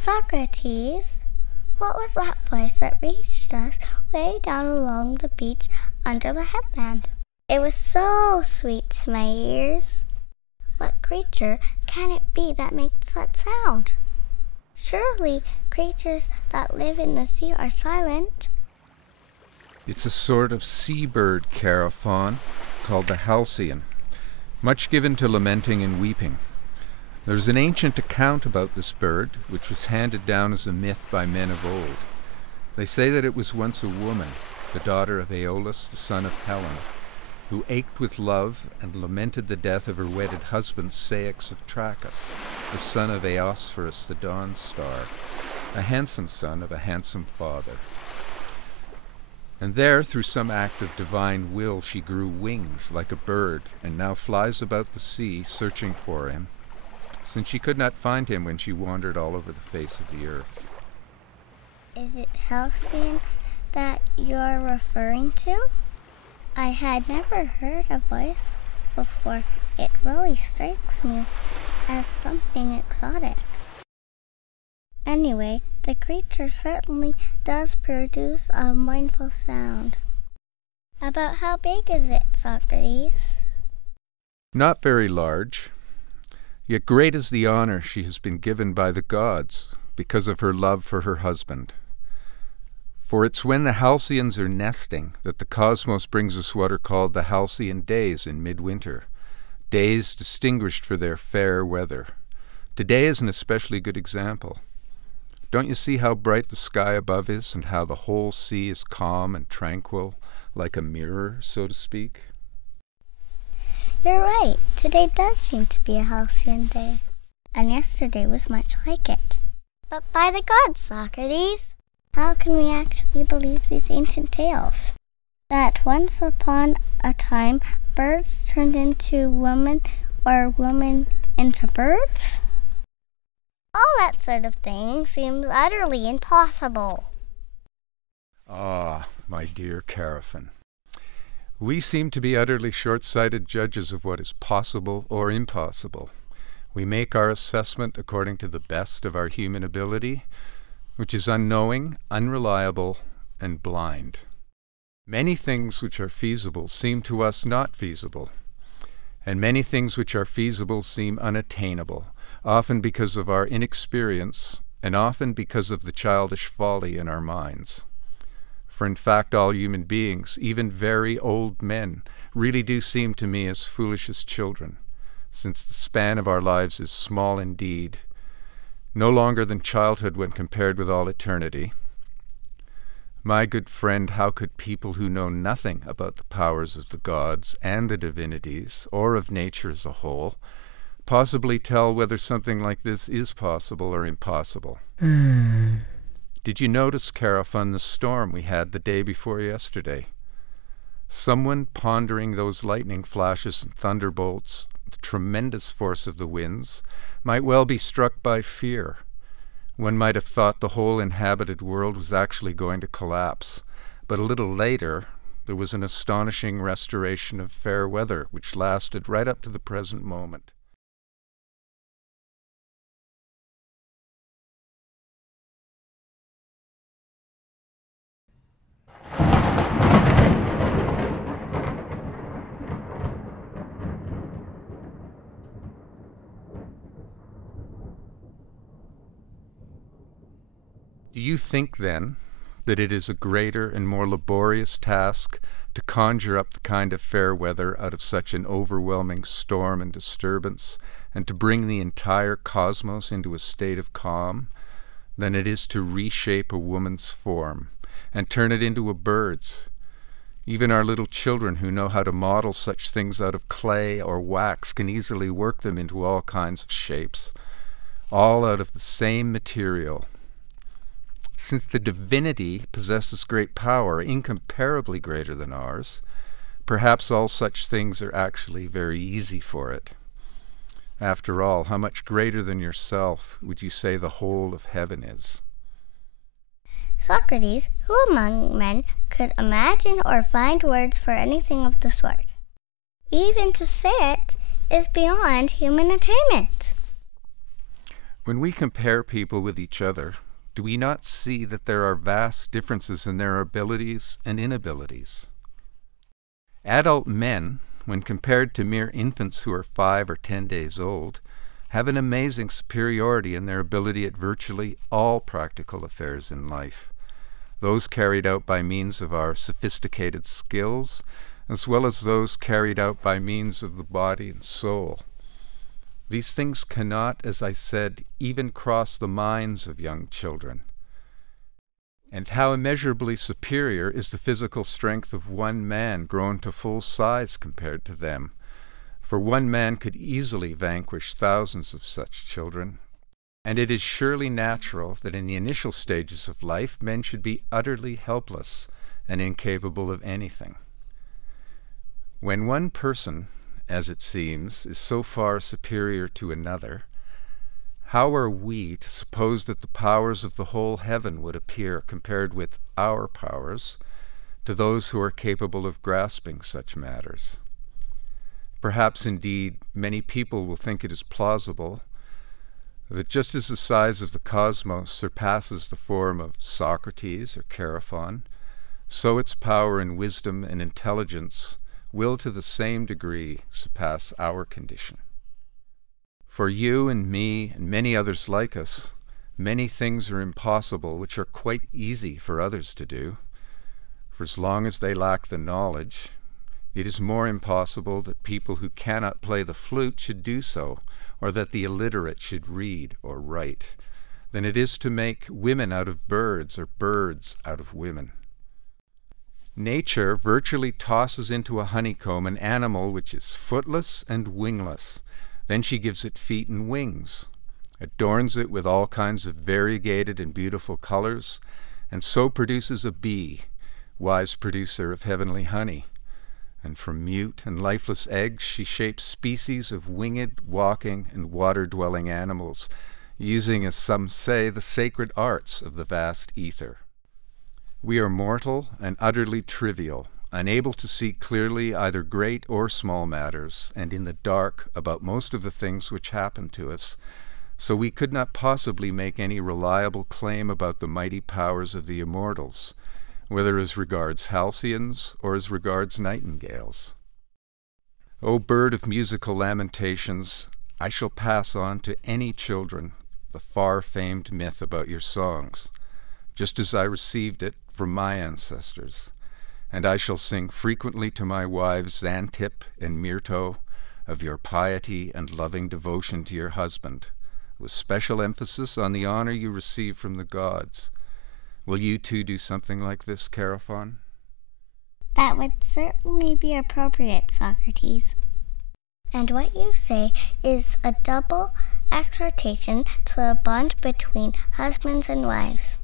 Socrates, what was that voice that reached us way down along the beach under the headland? It was so sweet to my ears. What creature can it be that makes that sound? Surely creatures that live in the sea are silent. It's a sort of seabird, Chaerephon, called the Halcyon, much given to lamenting and weeping. There's an ancient account about this bird, which was handed down as a myth by men of old. They say that it was once a woman, the daughter of Aeolus, the son of Hellen, who ached with love and lamented the death of her wedded husband, Ceyx of Trachis, the son of Eosphorus the Dawn Star, a handsome son of a handsome father. And there, through some act of divine will, she grew wings like a bird, and now flies about the sea, searching for him, since she could not find him when she wandered all over the face of the earth. Is it Halcyon that you're referring to? I had never heard a voice before. It really strikes me as something exotic. Anyway, the creature certainly does produce a mindful sound. About how big is it, Socrates? Not very large, yet great is the honor she has been given by the gods because of her love for her husband. For it's when the Halcyons are nesting that the cosmos brings us what are called the Halcyon days in midwinter, days distinguished for their fair weather. Today is an especially good example. Don't you see how bright the sky above is, and how the whole sea is calm and tranquil, like a mirror, so to speak? You're right. Today does seem to be a Halcyon day, and yesterday was much like it. But by the gods, Socrates, how can we actually believe these ancient tales? That once upon a time birds turned into women, or women into birds? All that sort of thing seems utterly impossible. Ah, my dear Chaerephon, we seem to be utterly short-sighted judges of what is possible or impossible. We make our assessment according to the best of our human ability, which is unknowing, unreliable, and blind. Many things which are feasible seem to us not feasible, and many things which are feasible seem unattainable, often because of our inexperience, and often because of the childish folly in our minds. For in fact, all human beings, even very old men, really do seem to me as foolish as children, since the span of our lives is small indeed, no longer than childhood when compared with all eternity. My good friend, how could people who know nothing about the powers of the gods and the divinities, or of nature as a whole, possibly tell whether something like this is possible or impossible? Did you notice, Chaerephon, the storm we had the day before yesterday? Someone pondering those lightning flashes and thunderbolts, the tremendous force of the winds, might well be struck by fear. One might have thought the whole inhabited world was actually going to collapse, but a little later there was an astonishing restoration of fair weather which lasted right up to the present moment. Do you think, then, that it is a greater and more laborious task to conjure up the kind of fair weather out of such an overwhelming storm and disturbance, and to bring the entire cosmos into a state of calm, than it is to reshape a woman's form, and turn it into a bird's? Even our little children who know how to model such things out of clay or wax can easily work them into all kinds of shapes, all out of the same material. Since the divinity possesses great power, incomparably greater than ours, perhaps all such things are actually very easy for it. After all, how much greater than yourself would you say the whole of heaven is? Socrates, who among men could imagine or find words for anything of the sort? Even to say it is beyond human attainment. When we compare people with each other, do we not see that there are vast differences in their abilities and inabilities? Adult men, when compared to mere infants who are 5 or 10 days old, have an amazing superiority in their ability at virtually all practical affairs in life, those carried out by means of our sophisticated skills, as well as those carried out by means of the body and soul. These things cannot, as I said, even cross the minds of young children. And how immeasurably superior is the physical strength of one man grown to full size compared to them, for one man could easily vanquish thousands of such children, and it is surely natural that in the initial stages of life men should be utterly helpless and incapable of anything. When one person, as it seems, is so far superior to another, how are we to suppose that the powers of the whole heaven would appear compared with our powers to those who are capable of grasping such matters? Perhaps, indeed, many people will think it is plausible that just as the size of the cosmos surpasses the form of Socrates or Chaerephon, so its power and wisdom and intelligence will to the same degree surpass our condition. For you and me and many others like us, many things are impossible which are quite easy for others to do. For as long as they lack the knowledge, it is more impossible that people who cannot play the flute should do so, or that the illiterate should read or write, than it is to make women out of birds or birds out of women. Nature virtually tosses into a honeycomb an animal which is footless and wingless. Then she gives it feet and wings, adorns it with all kinds of variegated and beautiful colors, and so produces a bee, wise producer of heavenly honey. And from mute and lifeless eggs she shapes species of winged, walking, and water-dwelling animals, using, as some say, the sacred arts of the vast ether. We are mortal and utterly trivial, unable to see clearly either great or small matters, and in the dark about most of the things which happen to us, so we could not possibly make any reliable claim about the mighty powers of the immortals, whether as regards Halcyons or as regards nightingales. O bird of musical lamentations, I shall pass on to any children the far-famed myth about your songs, just as I received it from my ancestors, and I shall sing frequently to my wives Xanthippe and Myrto of your piety and loving devotion to your husband, with special emphasis on the honor you receive from the gods. Will you too do something like this, Chaerephon? That would certainly be appropriate, Socrates. And what you say is a double exhortation to the bond between husbands and wives.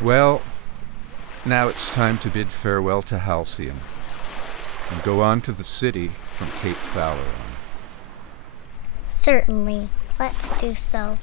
Well, now it's time to bid farewell to Halcyon and go on to the city from Cape Faleron. Certainly. Let's do so.